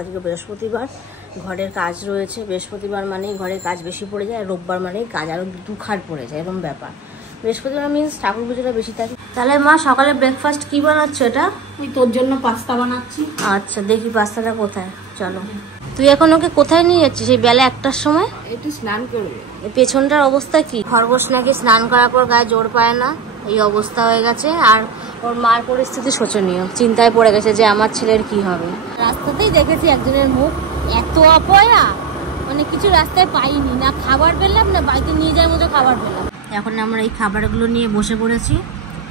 আজকে বৃহস্পতিবার, ঘরের কাজ রয়েছে। বৃহস্পতিবার মানেই ঘরের কাজ বেশি পড়ে যায়, রোববার মানেই কাজ আরো দুখার পড়ে যায়, এরকম ব্যাপার। বৃহস্পতিবার মিনস ঠাকুর পুজোটা বেশি থাকে। তাহলে মা সকালে ব্রেকফাস্ট কি বানাচ্ছো? এটা ওই তোর জন্য পাস্তা বানাচ্ছি। আচ্ছা, দেখি পাস্তাটা কোথায়। চলো, তুই এখন ওকে কোথায় নিয়ে যাচ্ছিস এই বেলা 1টার সময়? একটু স্নান করবে। এই পেছনটার অবস্থা কি? খরগোশ নাকি স্নান করার পর গায়ে জোর পায় না, এই অবস্থা হয়ে গেছে। আর ওর মার পরিস্থিতি শোচনীয়, চিন্তায় পড়ে গেছে যে আমার ছেলের কি হবে। রাস্তাতেই দেখেছি একজনের মুখ, এত অপয়া, মানে কিছু রাস্তায় পাইনি, না খাবার পেলাম না বাড়িতে নিয়ে যাওয়ার মতো খাবার পেলাম। এখন আমরা এই খাবারগুলো নিয়ে বসে পড়েছি,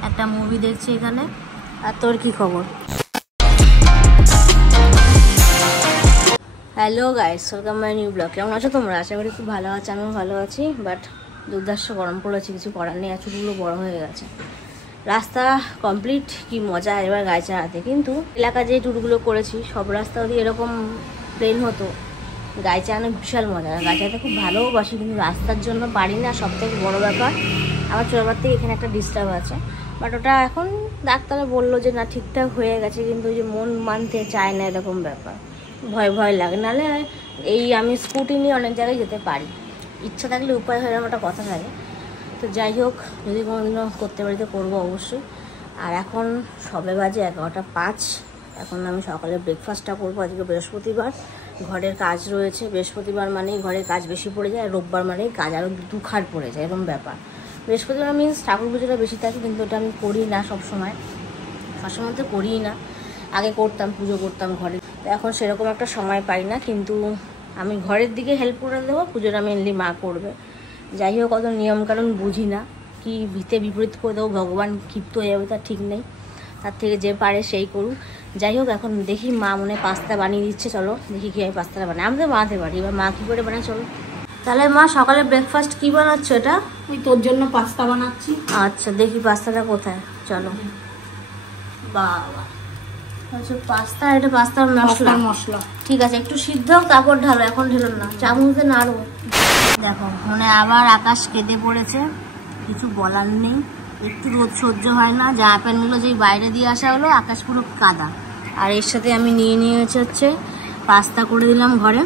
একটা মুভি দেখছি এখানে। আর তোর কি খবর? Hello guys, welcome my new blog. কেমন আছো তোমরা? আশা করি খুব ভালো আছো, আমিও ভালো আছি। বাট দুর্ধর্ষ গরম পড়েছে, কিছু করার নেই, চুলগুলো বড় হয়ে গেছে। রাস্তা কমপ্লিট, কি মজা এবার গাড়ি চালাতে। কিন্তু এলাকা যে ট্যুরগুলো করেছি সব রাস্তা যদি এরকম প্লেন হতো, গাড়ি চালানো বিশাল মজা। গাড়ি চালাতে খুব ভালোবাসি, কিন্তু রাস্তার জন্য পারি না। সব থেকে বড়ো ব্যাপার, আমার ছোটোবার থেকে এখানে একটা ডিস্টার্ব আছে। বাট ওটা এখন ডাক্তারে বললো যে না, ঠিকঠাক হয়ে গেছে, কিন্তু ওই যে মন মানতে চায় না, এরকম ব্যাপার। ভয় ভয় লাগে। নাহলে এই আমি স্কুটি নিয়ে অনেক জায়গায় যেতে পারি, ইচ্ছা থাকলে উপায় হয়, আমার একটা কথা থাকে। তো যাই হোক, যদি কোনোদিনও করতে পারি তো করবো অবশ্যই। আর এখন সবে বাজে 11:05। এখন আমি সকালে ব্রেকফাস্টটা করবো। আজকে বৃহস্পতিবার, ঘরের কাজ রয়েছে। বৃহস্পতিবার মানেই ঘরের কাজ বেশি পড়ে যায়, রোববার মানেই কাজ আরও দুখার পড়ে যায়, এরকম ব্যাপার। বৃহস্পতিবার মিনস ঠাকুর পুজোটা বেশি থাকে, কিন্তু ওটা আমি করি না সবসময় তো করিই না। আগে করতাম, পুজো করতাম ঘরে, তো এখন সেরকম একটা সময় পাই না। কিন্তু আমি ঘরের দিকে হেল্প করে দেবো, পুজোটা মেনলি মা করবে। যাই হোক, অত নিয়মকানুন বুঝি না, কি ভিতে বিপরীত করে দেবো, ভগবান ক্ষিপ্ত হয়ে যাবে তার ঠিক নেই। তার থেকে যে পারে সেই করুক। যাই হোক, এখন দেখি মা মনে পাস্তা বানিয়ে দিচ্ছে। চলো দেখি কীভাবে পাস্তাটা বানায়। আমি তো বানাতে পারি, এবার মা কী করে বানায় চলো। তাহলে মা সকালে ব্রেকফাস্ট কি বানাচ্ছো? এটা ওই তোর জন্য পাস্তা বানাচ্ছি। আচ্ছা, দেখি পাস্তাটা কোথায়। চলো। বাবা, আচ্ছা পাস্তা, এটা পাস্তার মশলা। ঠিক আছে, একটু সিদ্ধ হোক তারপর ঢালো, এখন ঢেলো না, চামচে নাড়ো। দেখো মনে আবার আকাশ কেঁদে পড়েছে, কিছু বলার নেই। একটু রোদ সহ্য হয় না। জামা প্যান্টগুলো যেই বাইরে দিয়ে আসা হলো, আকাশ পুরো কাদা। আর এর সাথে আমি নিয়ে নিয়েছি হচ্ছে পাস্তা, করে দিলাম ঘরে।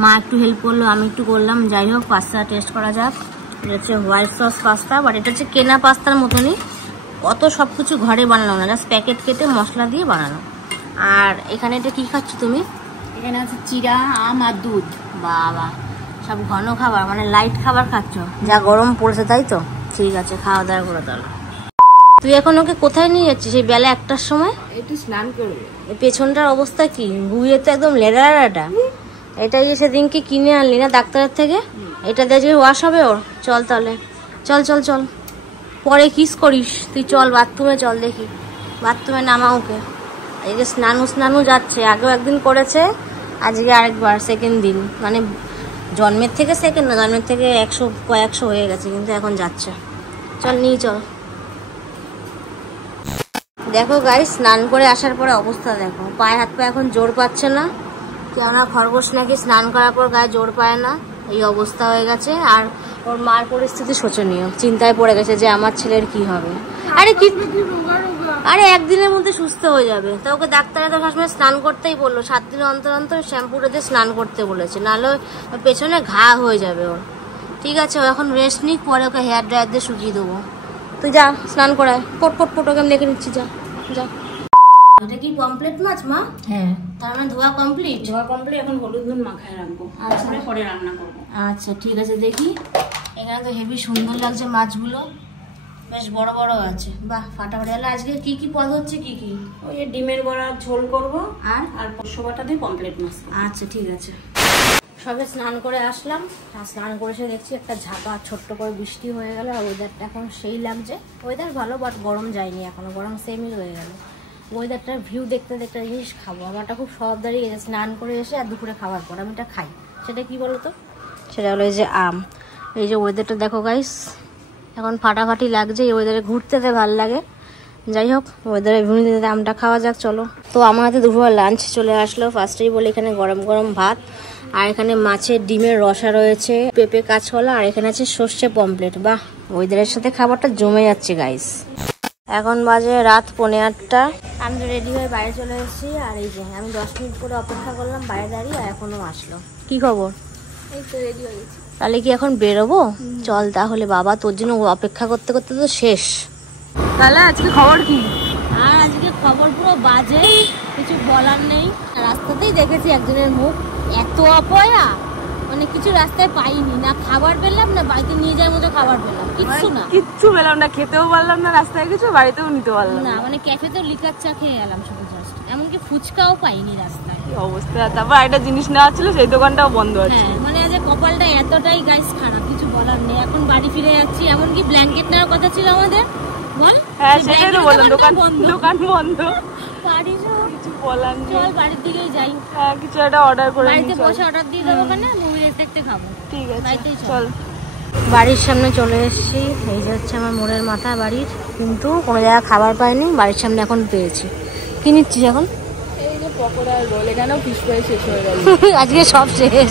মা একটু হেল্প করলো, আমি একটু করলাম। যাই হোক, পাস্তা টেস্ট করা যাক। এটা হচ্ছে হোয়াইট সস পাস্তা, বাট এটা হচ্ছে কেনা পাস্তার মতনই। অত সব কিছু ঘরে বানানো না, জাস্ট প্যাকেট কেটে মশলা দিয়ে বানানো। আর এখানে এটা কি খাচ্ছ তুমি? এখানে আছে চিরা, আম আর দুধ। বাবা, সব ঘন খাবার, মানে লাইট খাবার খাচ্ছ। যা গরম পড়েছে তাই তো। ঠিক আছে, খাওয়া দাওয়া করে তাহলে। তুই এখন ওকে কোথায় নিয়ে যাচ্ছিস এই বেলা 1টার সময়? একটু স্নান করবে। এই পেছনটার অবস্থা কি? গুইয়ে তো একদম লেডারাটা। এটাই যে সেদিনকে কিনে আনলি না ডাক্তারের থেকে, এটা দিয়ে যে ওয়াশ হবে ওর। চল তাহলে, চল চল চল, পরে কিস করিস তুই। চল বাথরুমে চল, দেখি বাথরুমে নামা ওকে। এই যে স্নানু যাচ্ছে, আগেও একদিন করেছে, আজকে আরেকবার, সেকেন্ড দিন। মানে জন্মের থেকে সেকেন্ড না, জন্মের থেকে কয়েকশো হয়ে গেছে, কিন্তু এখন যাচ্ছে। চল নিয়ে চল। দেখো গাইস, স্নান করে আসার পরে অবস্থা দেখো, পায়ে হাত পা এখন জোর পাচ্ছে না। কেননা খরগোশ নাকি স্নান করার পর গায়ে জোর পায় না, এই অবস্থা হয়ে গেছে। আর ওর মার পরিস্থিতি শোচনীয়, চিন্তায় পড়ে গেছে যে আমার ছেলের কি হবে। আরে একদিনের মধ্যে সুস্থ হয়ে যাবে। তা ওকে ডাক্তারে তো সবসময় স্নান করতেই বললো, 7 দিন অন্তর অন্তর শ্যাম্পুটা দিয়ে স্নান করতে বলেছে, নাহলে পেছনে ঘা হয়ে যাবে ওর। ঠিক আছে, ও এখন রেস্ট নিক, পরে ওকে হেয়ার ড্রায়ার দিয়ে শুকিয়ে দেবো। তুই যা স্নান করায়, পট ওকে আমি দেখে নিচ্ছি, যা যা। এটা কি পমপ্লেট মাছ মা? হ্যাঁ, তার মানে ধোয়া কমপ্লিট। এখন হলুদ নুন মাখায় রাখবো, তারপরে পরে রান্না করবো। আচ্ছা ঠিক আছে, দেখি। এখানে তো হেভি সুন্দর লাগছে মাছগুলো, বেশ বড় বড় আছে। বাহ, ফাটাফাটি। তাহলে আজকে কি কি পদ হচ্ছে? কি কি? ওই ডিমের বড়া ঝোল করবো, আর পোস্ত বাটা দিয়ে পমপ্লেট মাছ। আচ্ছা ঠিক আছে। সবে স্নান করে আসলাম, আর স্নান করে এসে দেখছি একটা ঝাপা ছোট্ট করে বৃষ্টি হয়ে গেল। আর ওয়েদারটা এখন সেই লাগছে, ওয়েদার ভালো, বাট গরম যায়নি এখনো, গরম সেমই রয়ে গেল। ওয়েদারটার ভিউ দেখতে দেখতে জিনিস খাবো, আমারটা খুব সব দাঁড়িয়ে গেছে। স্নান করে এসে আর দুপুরে খাওয়ার পর আমি এটা খাই। সেটা কি বলো তো? সেটা হলো এই যে আম। এই যে ওয়েদারটা দেখো গাইস, এখন ফাটাফাটি লাগছে। এই ওয়েদারে ঘুরতে ভালো লাগে। যাই হোক, ওয়েদারে ভিউ দিতে আমটা খাওয়া যাক, চলো। তো আমার হাতে দুপুর লাঞ্চ চলে আসলো। ফার্স্টেই বলে এখানে গরম গরম ভাত, আর এখানে মাছের ডিমের রসা রয়েছে, পেঁপে কাঁচকলা, আর এখানে আছে সর্ষে পমপ্লেট। বাহ, ওয়েদারের সাথে খাবারটা জমে যাচ্ছে গাইস। এখন বাজে রাত 8:45। আমি তো রেডি হয়ে বাইরে চলে এসেছি। আর এই যে আমি 10 মিনিট করে অপেক্ষা করলাম বাইরে দাঁড়িয়ে, আর এখনো আসলো। কি খবর? এই তো রেডি হয়ে গেছি। তাহলে কি এখন বেরোবো? চল তাহলে, বাবা তোর জন্য অপেক্ষা করতে করতে তো শেষ। তাহলে আজকে খবর কি? আর আজকে খবর পুরো বাজে, কিছু বলার নেই। রাস্তাতেই দেখেছি একজনের মুখ, এত অপয়া, মানে কিছু রাস্তায় পাইনি, না খাবার পেলাম না বাড়িতে নিয়ে যাওয়ার মতো খাবার পেলাম, কিচ্ছু পেলাম না, খেতেও পারলাম না, রাস্তায় কিছু বাড়িতেও নিতে পারলাম না। মানে ক্যাফেতে লিকার চা খেয়ে গেলাম শুধু জাস্ট, এমনকি ফুচকাও পাইনি রাস্তায়। কি অবস্থা! তারপর একটা জিনিস নেওয়া ছিল, সেই দোকানটাও বন্ধ আছে। হ্যাঁ, মানে আজ কপালটা এতটাই গাইস খারাপ, কিছু বলার নেই। এখন বাড়ি ফিরে যাচ্ছি, এমনকি ব্ল্যাঙ্কেট নেওয়ার কথা ছিল আমাদের, বল। হ্যাঁ সেটাই তো বললাম, দোকান বন্ধ। বাড়ি কিছু বলার নেই, চল বাড়ির দিকেই যাই। হ্যাঁ কিছু একটা অর্ডার করে বাড়িতে বসে অর্ডার দিয়ে দেবো, ওখানে মুভি দেখতে দেখতে খাবো। ঠিক আছে বাড়িতেই চল। বাড়ির সামনে চলে এসেছি, এই যে হচ্ছে আমার মোড়ের মাথা বাড়ির, কিন্তু কোনো জায়গায় খাবার পাইনি, বাড়ির সামনে এখন পেয়েছি। কি নিচ্ছিস এখন? এই যে পকোড়া রোল, এখানেও ফিশ ফ্রাই শেষ হয়ে গেল। আজকে সব শেষ।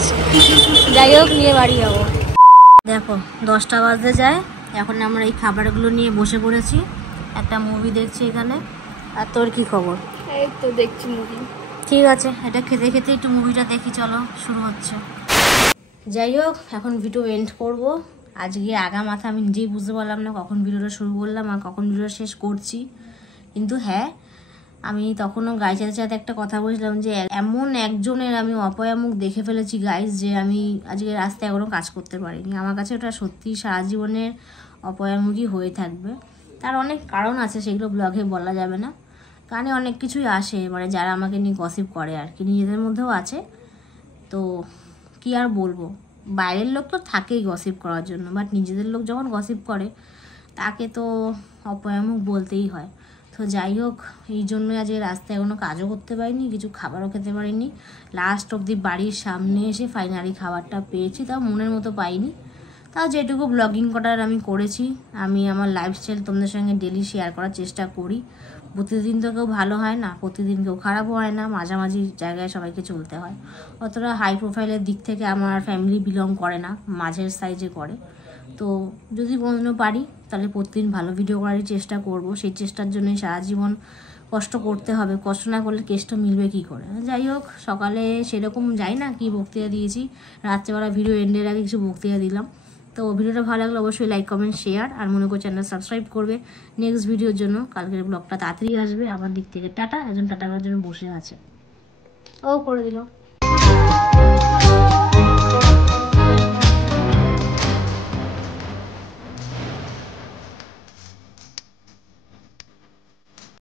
যাই হোক, নিয়ে বাড়ি যাবো। দেখো 10টা বাজতে যায়, এখন আমরা এই খাবারগুলো নিয়ে বসে পড়েছি, একটা মুভি দেখছি এখানে। আর তোর কি খবর? এই তো দেখছি মুভি। ঠিক আছে, এটা খেতে খেতে একটু মুভিটা দেখি, চলো শুরু হচ্ছে। যাই হোক, এখন ভিডিও এন্ড করব। আজকে আগা মাথা আমি নিজেই বুঝতে পারলাম না কখন ভিডিওটা শুরু করলাম আর কখন ভিডিওটা শেষ করছি। কিন্তু হ্যাঁ, আমি তখনও গাইজ সাথে একটা কথা বলছিলাম যে এমন একজনের আমি অপয়া মুখ দেখে ফেলেছি গাইজ, যে আমি আজকে রাস্তায় এখনও কাজ করতে পারিনি। আমার কাছে ওটা সত্যি সারা জীবনের অপয়ামুখী হয়ে থাকবে। তার অনেক কারণ আছে, সেগুলো ব্লগে বলা যাবে না। কানে অনেক কিছুই আসে, মানে যারা আমাকে নিয়ে গসিপ করে আর কি, নিজেদের মধ্যেও আছে। তো কি আর বলবো, বাইরের লোক তো থাকেই গসিপ করার জন্য, বাট নিজেদের লোক যখন গসিপ করে তাকে তো অপয়ামুখ বলতেই হয়। তো যাই হোক, এই জন্যই আজকে রাস্তায় কোনো কাজও করতে পারিনি, কিছু খাবারও খেতে পারিনি। লাস্ট অবধি বাড়ির সামনে এসে ফাইনালি খাবারটা পেয়েছি, তাও মনের মতো পাইনি। তাও যেটুকু ব্লগিং করার আমি করেছি, আমি আমার লাইফস্টাইল তোমাদের সঙ্গে ডেলি শেয়ার করার চেষ্টা করি। প্রতিদিন তো কেউ ভালো হয় না, প্রতিদিন কেউ খারাপও হয় না, মাঝামাঝি জায়গায় সবাইকে চলতে হয়। অতটা হাই প্রোফাইলের দিক থেকে আমার ফ্যামিলি বিলং করে না, মাঝের সাইজে করে। তো যদি কোনোদিনও পারি তাহলে প্রতিদিন ভালো ভিডিও করার চেষ্টা করব। সেই চেষ্টার জন্যই সারা জীবন কষ্ট করতে হবে, কষ্ট না করলে কেষ্ট মিলবে কি করে। যাই হোক, সকালে সেরকম যাই না কি বক্তৃতা দিয়েছি, রাত্রেবেলা ভিডিও এন্ডের আগে কিছু বক্তৃতা দিলাম। তো ভিডিওটা ভালো লাগলে অবশ্যই লাইক কমেন্ট শেয়ার, আর মনে করে চ্যানেল সাবস্ক্রাইব করবে নেক্সট ভিডিওর জন্য। কালকের ব্লগটা তাড়াতাড়ি আসবে আমার দিক থেকে। টাটা। একজন টাটা করার জন্য বসে আছে, ও করে দিল।